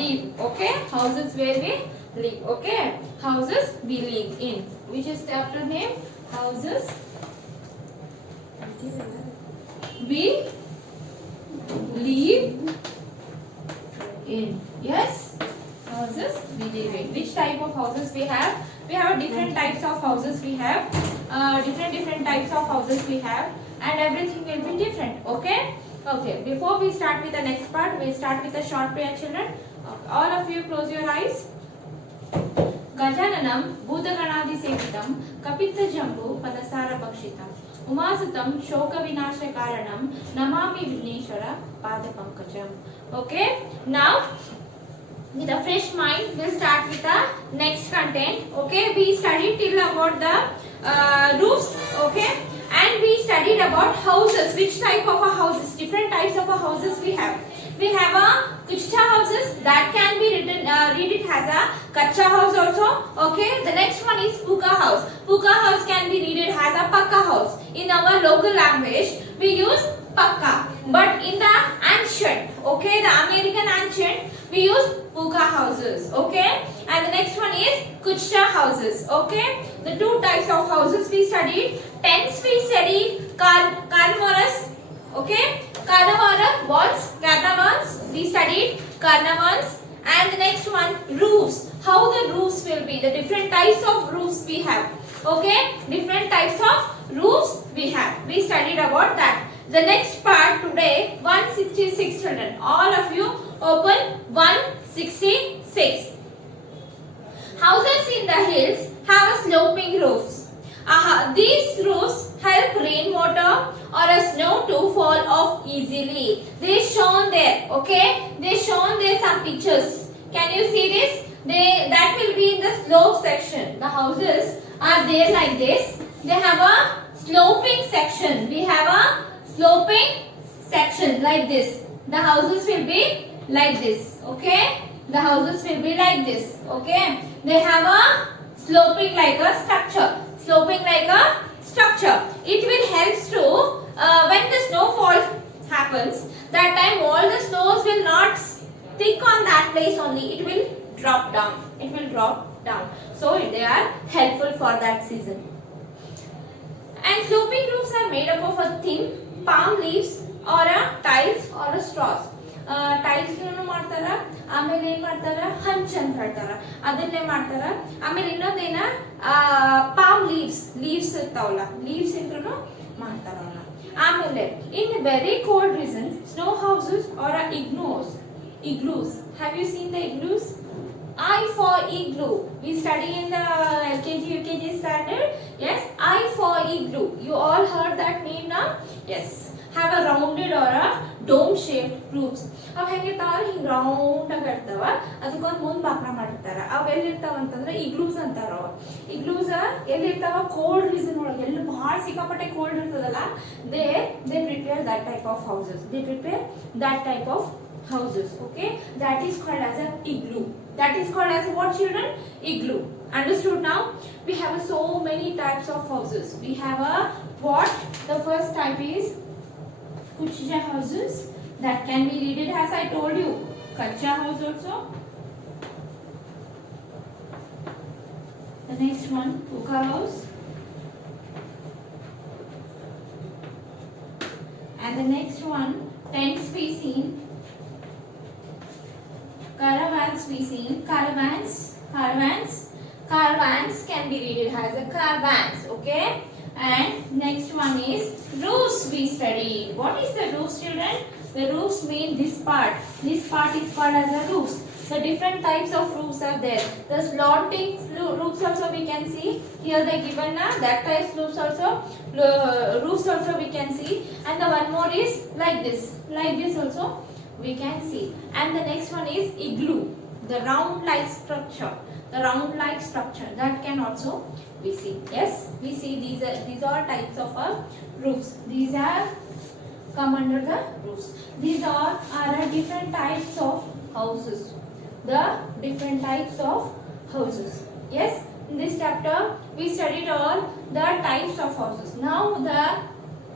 live. Okay, houses where we live. Okay, houses we live in. Which is chapter name? Houses we live in. Yes, houses we live in. Which type of houses we have? We have different types of houses. We have different types of houses we have, and everything will be different. Okay. Okay. Before we start with the next part, we start with a short prayer, children. All of you close your eyes. गजाननं भूतगणादिसेवितं कपित्थजम्बू पदसारभक्षितम् उमासुतं शोकविनाशकारणं Namami Vighneshwar पादपङ्कजम्. Okay, now with a fresh mind we'll start with the next content. Okay, we studied till about the roofs. Okay, and we studied about houses. Which type of a houses? Different types of a houses we have. We have a kuchcha houses that can be written read it as a kacha house also. Okay, the next one is puka house. Puka house can be read it as a pakka house. In our local language we use pakka, but in the ancient, okay, the American ancient, we use puka houses. Okay, and the next one is kuchcha houses. Okay, the two types of houses we studied. Tents we studied, carnivorous. Okay, carnivore walls, carnivores we studied, carnivores. And the next one, roofs. How the roofs will be, the different types of roofs we have. Okay, different types of roofs we have. We studied about that. The next part today, 166 children. All of you open 166. Houses in the hills have a sloping roofs. These roofs help rainwater or a snow to fall off easily. They shown there. Okay, they shown there some pictures. Can you see this? That will be in the slope section. The houses are there like this. They have a sloping section. We have a sloping section like this. The houses will be like this. Okay, the houses will be like this. Okay, they have a sloping like a structure. Sloping like a structure. It will help to when the snowfall happens, that time all the snows will not stick on that place only. It will drop down. It will drop down. So they are helpful for that season. And sloping roofs are made up of a thin palm leaves or a tiles or a straws. Tiles ಮಾಡ್ತಾರ, ಆಮೇಲೆ ಏನ್ ಮಾಡ್ತಾರ, ಹಂಚ್ ಅಂತ ಹೇಳ್ತಾರ, ಅದನ್ನೇ ಮಾಡ್ತಾರ. ಆಮೇಲೆ ಇನ್ನೊಂದೇನ ಪಾಮ್ ಲೀವ್ಸ್ ಇರ್ತಾವಲ್ಲ, ಲೀವ್ಸ್ ಇಂದ್ರೂ ಮಾಡ್ತಾರ ಅವನ್ನ. ಆಮೇಲೆ in very cold reason snow houses are igloos. Have you seen the igloos? I for igloo. We study in the LKG UKG standard. Yes, I for igloo. You all heard that name now? Yes. Have a rounded or a dome shaped roofs. ಅವು ಹೆಂಗಿರ್ತಾವ, ಹಿಂಗೆ round ಆಗಿ ಇರ್ತಾವ, ಅದಕ್ಕೊಂದು ಮುಂದೆ ಬಾಕ್ನ ಮಾಡಿರ್ತಾರ. ಅವು ಎಲ್ಲಿರ್ತಾವ ಅಂತಂದ್ರೆ ಇಗ್ಲೂಸ್ ಅಂತಾರ. ಇಗ್ಲೂಸ್ ಎಲ್ಲಿರ್ತಾವ, ಕೋಲ್ಡ್ ರೀಸನ್ ಒಳಗೆ, ಎಲ್ಲಿ ಭಾಳ ಸಿಕ್ಕಾಪಟ್ಟೆ ಕೋಲ್ಡ್ ಇರ್ತದಲ್ಲ, they prepare that type of houses. They prepare that type of houses. Okay, that is called as a igloo. That is called as what, children? Igloo. Understood now? We have so many types of houses. We have a what? The first type is kuchcha houses. That can be read it as I told you. Kacha house also. The next one, puka house. And the next one, tents we seen. Caravans we seen. Caravans can be read it as a caravans. Okay, and next one is roofs we studied. What is the roofs, children? The roofs mean this part is called as a roofs. The different types of roofs are there. The slanting roofs also we can see here. They given that type roofs also we can see. And the one more is like this also we can see. And the next one is igloo, the round like structure. That can also we see. Yes, we see these are types of roofs. These are come under the roofs. These are different types of houses. The different types of houses. Yes, in this chapter we studied all the types of houses. Now the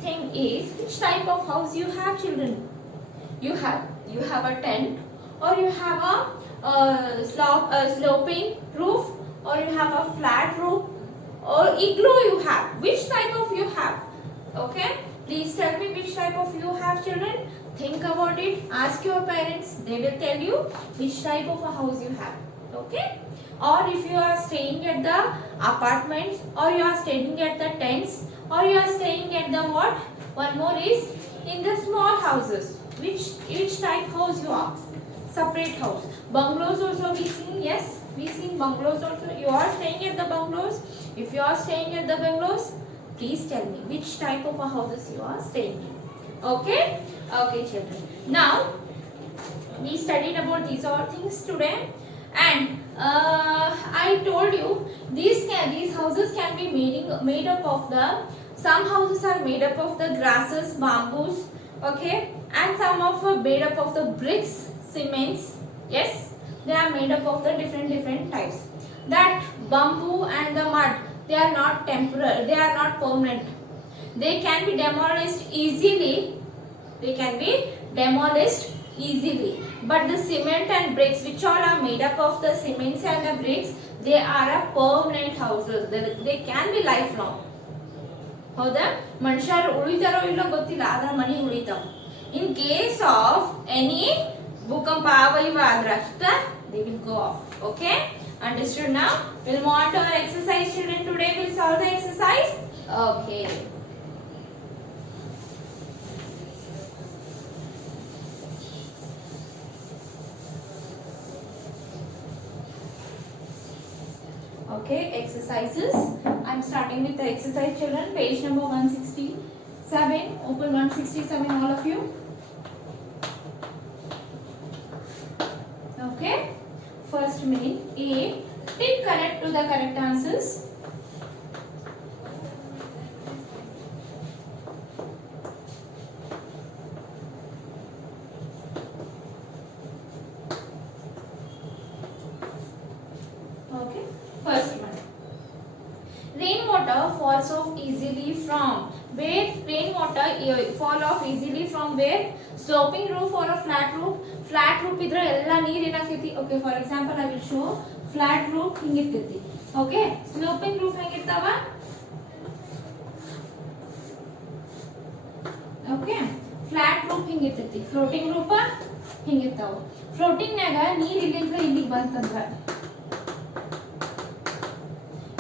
thing is, which type of house you have, children? You have a tent, or you have a sloping roof, or you have a flat roof, or igloo you have. Which type of you have? Okay, please tell me which type of you have, children. Think about it. Ask your parents. They will tell you which type of a house you have. Okay, or if you are staying at the apartments, or you are staying at the tents, or you are staying at the what? One more is in the small houses. Which type house you are? Separate house. Bungalows also we seen. Yes, we seen bungalows also. You are staying at the bungalows. If you are staying at the bungalows, please tell me which type of a houses you are staying in. Okay, okay, children. Now we studied about these all things today, and I told you these houses can be made up of the. Some houses are made up of the grasses, bamboos, okay, and some of made up of the bricks, cements. Yes, they are made up of the different types. That bamboo and the mud, they are not temporary, they are not permanent. They can be demolished easily. They can be demolished easily. But the cement and bricks, which all are made up of the cements and the bricks, they are a permanent houses. They can be lifelong. ಹೌದಾ ಮನುಷ್ಯರು ಉಳಿತಾರೋ ಇಲ್ಲೋ ಗೊತ್ತಿಲ್ಲ ಆದ್ರೆ ಮನೆ ಉಳಿತಾವ in case of any ಭೂಕಂಪ ಇವ ಆದ್ರೆ ಅಷ್ಟ they will go off. Okay, understood now? We'll move on to our exercise, children. Today we'll solve the exercise. Okay, okay, exercises. I'm starting with the exercise, children. Page number 167. Open 167, all of you. Okay, first main A. Tick correct to the correct answers. Okay, first one. Rainwater falls off easily from where? Rainwater fall off easily from where? Sloping roof or a flat roof? Flat roof idra ella neer enaagtೈತಿ. Okay, for example I will show flat roof hingirtೈತಿ. Okay, sloping roof hengirtava? Okay, flat roof hingirtೈತಿ. Floating roof hingirtaವ. Floating ನಾಗ ನೀರ್ ಇಲ್ಲಿಂದ ಇಲ್ಲಿಗೆ ಬಂತಂದ್ರ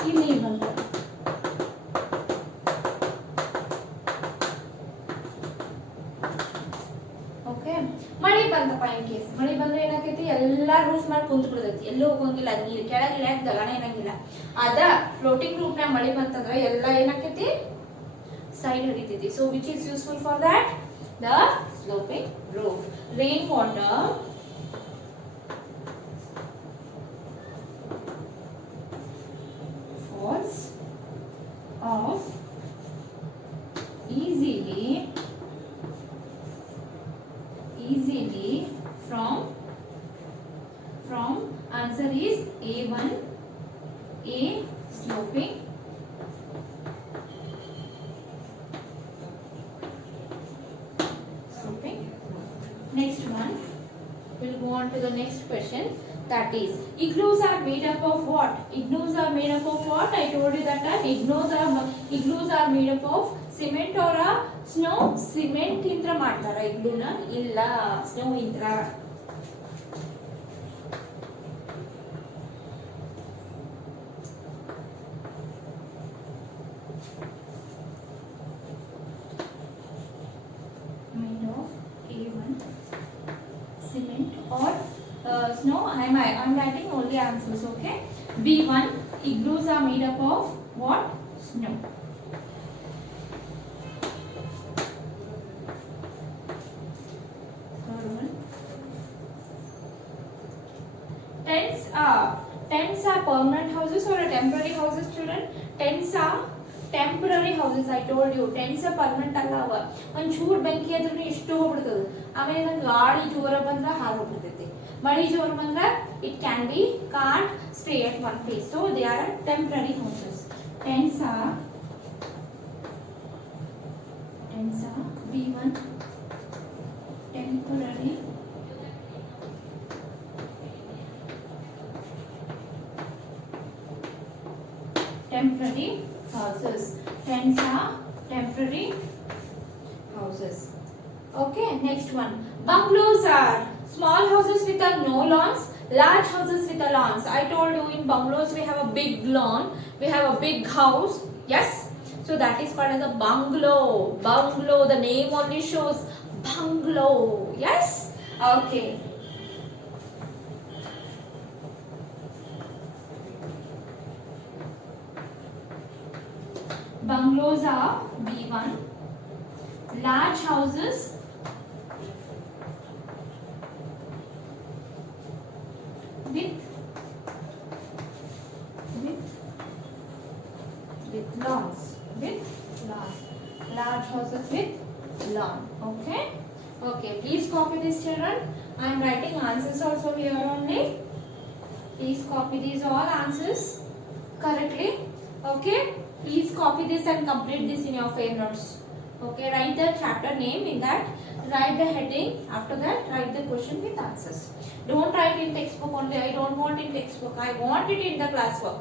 ಇಲ್ಲಿ ಬಂತ. ಮಳೆ ಬಂತಪ್ಪ in case ಮಳೆ ಬಂದ್ರೆ ಏನಾಕೈತಿ ಎಲ್ಲಾ ರೂಫ್ ಮೇಲೆ ಕುಂತ ಬಿಡ್ತೈತಿ ಎಲ್ಲೂ ಹೋಗಂಗಿಲ್ಲ ನೀರು ಕೆಳಗೆ ಇಳಿಯಾಕ ದಗಣ ಏನಂಗಿಲ್ಲ ಅದ ಫ್ಲೋಟಿಂಗ್ ರೂಫ್ ನಾಗ ಮಳೆ ಬಂತಂದ್ರೆ ಎಲ್ಲ ಏನಾಕೈತಿ ಸೈಡ್ ಹರಿತೈತಿ so which is useful for that the sloping roof rain water falls off easily from answer is A1, A sloping, next one we'll go on to the next question, that is igloos are made up of what? Igloos are made up of what? I told you that igloos are made up of cement or a snow. Cement ಇಂತ್ರ ಮಾಡ್ತಾರ ಇಗ್ಲೂನ ಇಲ್ಲ snow ಇಂತ್ರ. Made of A1 cement or snow. I'm writing all the answers. Okay, B1 igloos are made up of what? Snow. Tents are permanent houses or a temporary houses, children? Tents are temporary houses. I told you tents are permanent ಅಲ್ಲ ಅವ ಒಂದು ಚೂರು ಬೆಂಕಿ ಆದ್ರೂ ಎಷ್ಟು ಹೋಗ್ಬಿಡ್ತದೆ ಆಮೇಲೆ ಒಂದು ಗಾಳಿ ಜೋರ ಬಂದ್ರೆ ಹಾರು ಹೋಗ್ಬಿಡ್ತೈತಿ ಮಳಿ ಜೋರ ಬಂದ್ರೆ it can be can't stay at one place, so they are temporary houses. Tents are B1 temporary temporary houses. Tents are temporary houses. Okay, next one. Bungalows are small houses with no lawns, large houses with lawns. I told you in bungalows we have a big lawn, we have a big house. Yes, so that is called as a bungalow. Bungalow, the name only shows bungalow. Yes, okay. Bungalows are B1. Large houses with lawns. Large houses with lawn. Okay. Okay. Please copy this, children. I am writing answers also here only. Please copy these all answers correctly. Okay. Please copy this and complete this in your fair notes. Okay. Write the chapter name in that. Write the heading. After that, write the question with answers. Don't write in textbook only. I don't want in textbook. I want it in the classwork.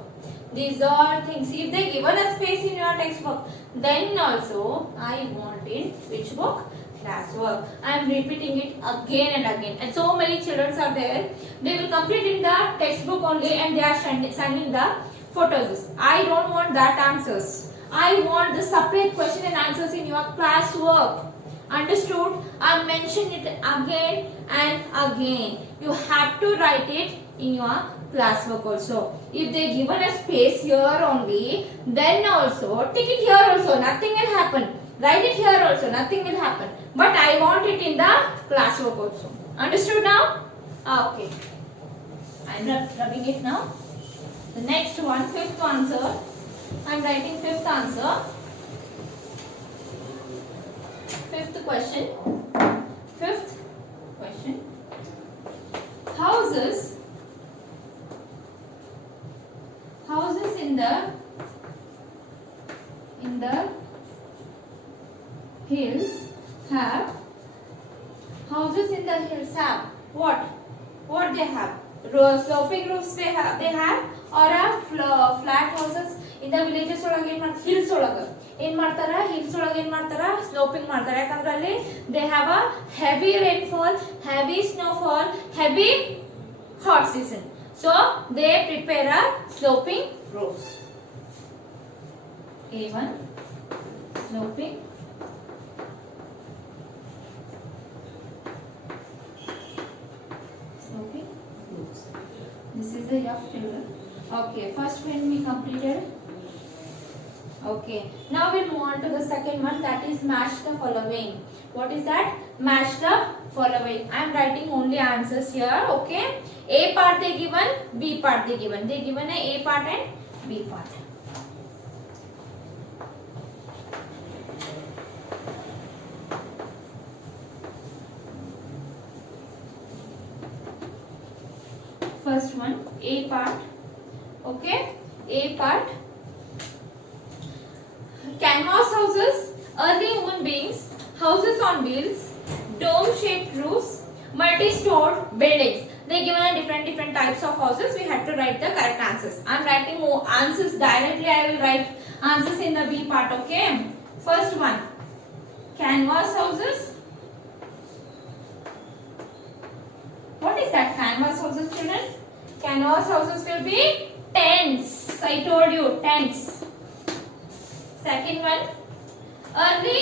These are things. If they given a space in your textbook, then also I want in which book? Classwork. I am repeating it again and again. And so many children are there. They will complete in the textbook only and they are sending the photos. I don't want that answers. I want the separate question and answers in your classwork. Understood? I mention it again and again. You have to write it in your classwork also. If they given a space here only, then also tick it here also. Nothing will happen. Write it here also. Nothing will happen. But I want it in the classwork also. Understood now? Okay. I am rubbing it now. The next one, fifth answer. I am writing fifth answer. Fifth question. Houses in the hills have what they have? Sloping roofs they have or a flat houses in the villages hills sloping ಮಾಡ್ತಾರೆ ಯಾಕಂದ್ರೆ ಅಲ್ಲಿ they have a heavy rainfall, heavy snowfall, heavy hot season, so they prepare a sloping roofs. A1 sloping roofs. This is the F children. Okay, first one we completed. Okay, now we'll move on to the second one, that is match the following. What is that? Match the following. I am writing only answers here. Okay, A part they given, B part they given. They given a part and B part. First one, A part. Okay, A part. Canvas houses, early human beings, houses on wheels, dome-shaped roofs, multi-stored buildings. They given a different types of houses. We have to write the correct answers. I am writing more answers directly. I will write answers in the B part. Okay. First one, canvas houses. What is that? Canvas houses, children? Canvas houses will be tents. I told you, tents. Second one, early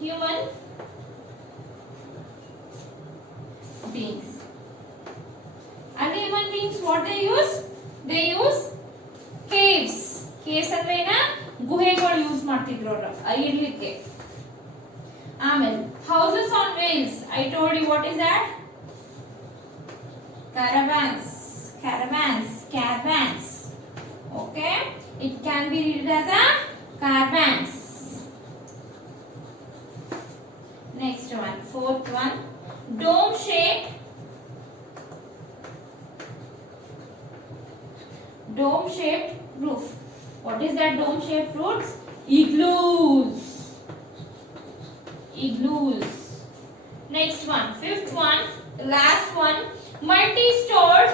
human beings. Early human beings, what they use? They use caves. Caves ಅಂದ್ರೆ ಏನ ಗುಹೆಗಳು use ಮಾಡ್ತಿದ್ರು ಅವರು ಇರ್ಲಿಕ್ಕೆ. ಆಮೇಲೆ houses on wheels. I told you what is that? Caravans. Okay. It can be read as a caravans. Next one, fourth one, dome shaped roof. What is that dome shaped roof? Igloos. Next one, fifth one, last one, multi-stored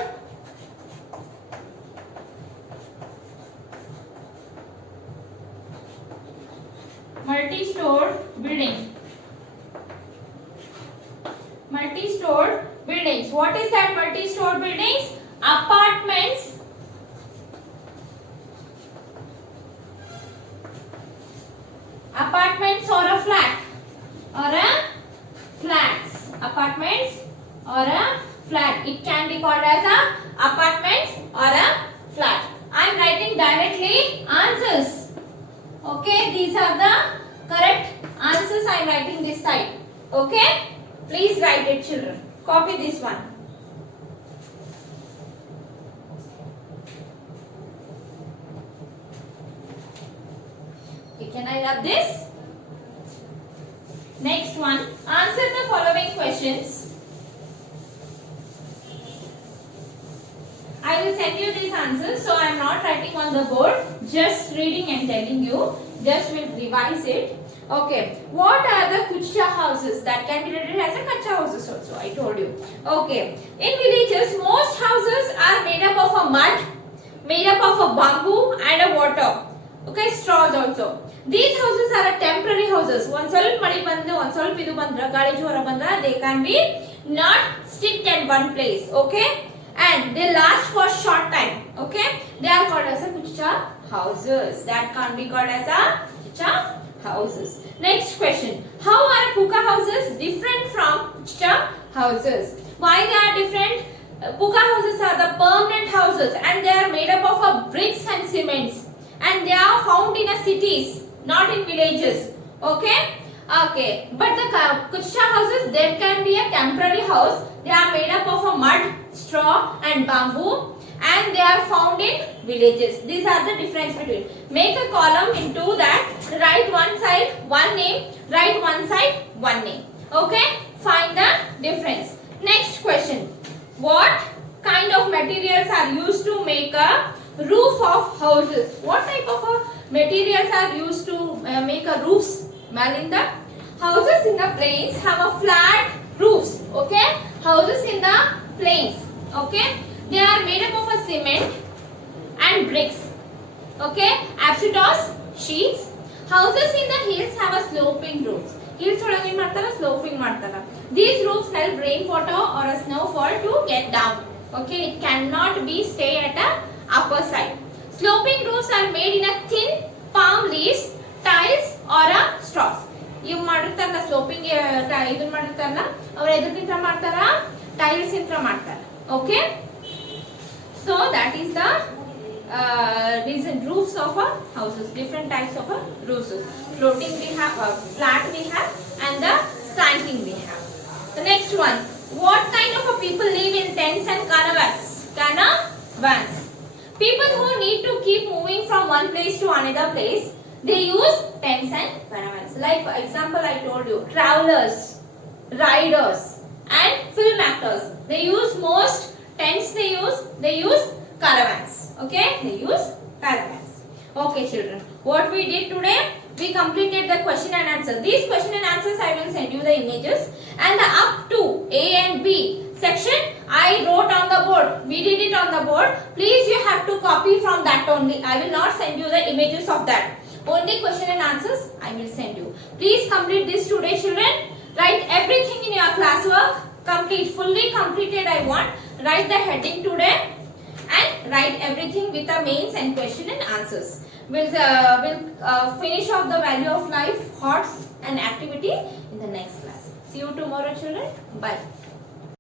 multi-stored building. Multi-stored buildings. What is that multi-stored buildings? Apartments. Apartments or a flat. Or a flats. Apartments or a flat. It can be called as a apartments or a flat. I am writing directly answers. Okay, these are the correct answers I am writing this side. Okay, please write it, children. Copy this one. Okay, can I rub this? Next one, answer the following questions. I will send you these answers, so I am not writing on the board, just reading and telling you. Just will revise it. Okay, what are the kucha houses? That can be written as a kacha houses also, I told you. Okay, in villages, most houses are made up of a mud, made up of a bamboo and a water. Okay, straws also. These houses are a temporary houses. One solid madi bandra, one solid pidu bandra, gali jora bandra, they can be not stick at one place. Okay, and they last for short time. Okay, they are called as a kucha houses. That can be called as a kucha houses. Next question, how are puka houses different from kucha houses? Why they are different? Puka houses are the permanent houses and they are made up of bricks and cements, and they are found in cities, not in villages. Okay, okay, but the kucha houses, there can be a temporary house. They are made up of a mud, straw and bamboo, and they are found in villages. These are the difference between. Make a column into that. Write one side one name, write one side one name. Okay, find the difference. Next question, what kind of materials are used to make a roof of houses? What type of materials are used to make a roofs? Malinda, houses in the plains have a flat roofs. Okay, houses in the plains, okay, they are made up of a cement and bricks. Okay, asbestos sheets. Houses in the hills have a sloping roofs. Hills olage martara, sloping martara. These roofs help rainwater or a snowfall to get down. Okay, it cannot be stay at a upper side. Sloping roofs are made in a thin palm leaves, tiles or a straws. You madutarna sloping idu madutarna avaru edukkintra martara, tiles intra martara. Okay, so that is the reason. Roofs of houses, different types of roofs. Floating we have, flat we have, and the slanting we have. The next one, what kind of people live in tents and caravans? Caravans. People who need to keep moving from one place to another place, they use tents and caravans. Like for example, I told you, travelers, riders and film actors, they use most tents, they use caravans. Okay, they use caravans. Okay children, what we did today, we completed the question and answer. These question and answers I will send you the images, and the up to A and B section I wrote on the board. We did it on the board. Please you have to copy from that only. I will not send you the images of that. Only question and answers I will send you. Please complete this today children. Write everything in your classwork. Complete, fully completed I want. Write the heading today and write everything with the mains and question and answers. We'll finish off the value of life, thoughts and activity in the next class. See you tomorrow children. Bye.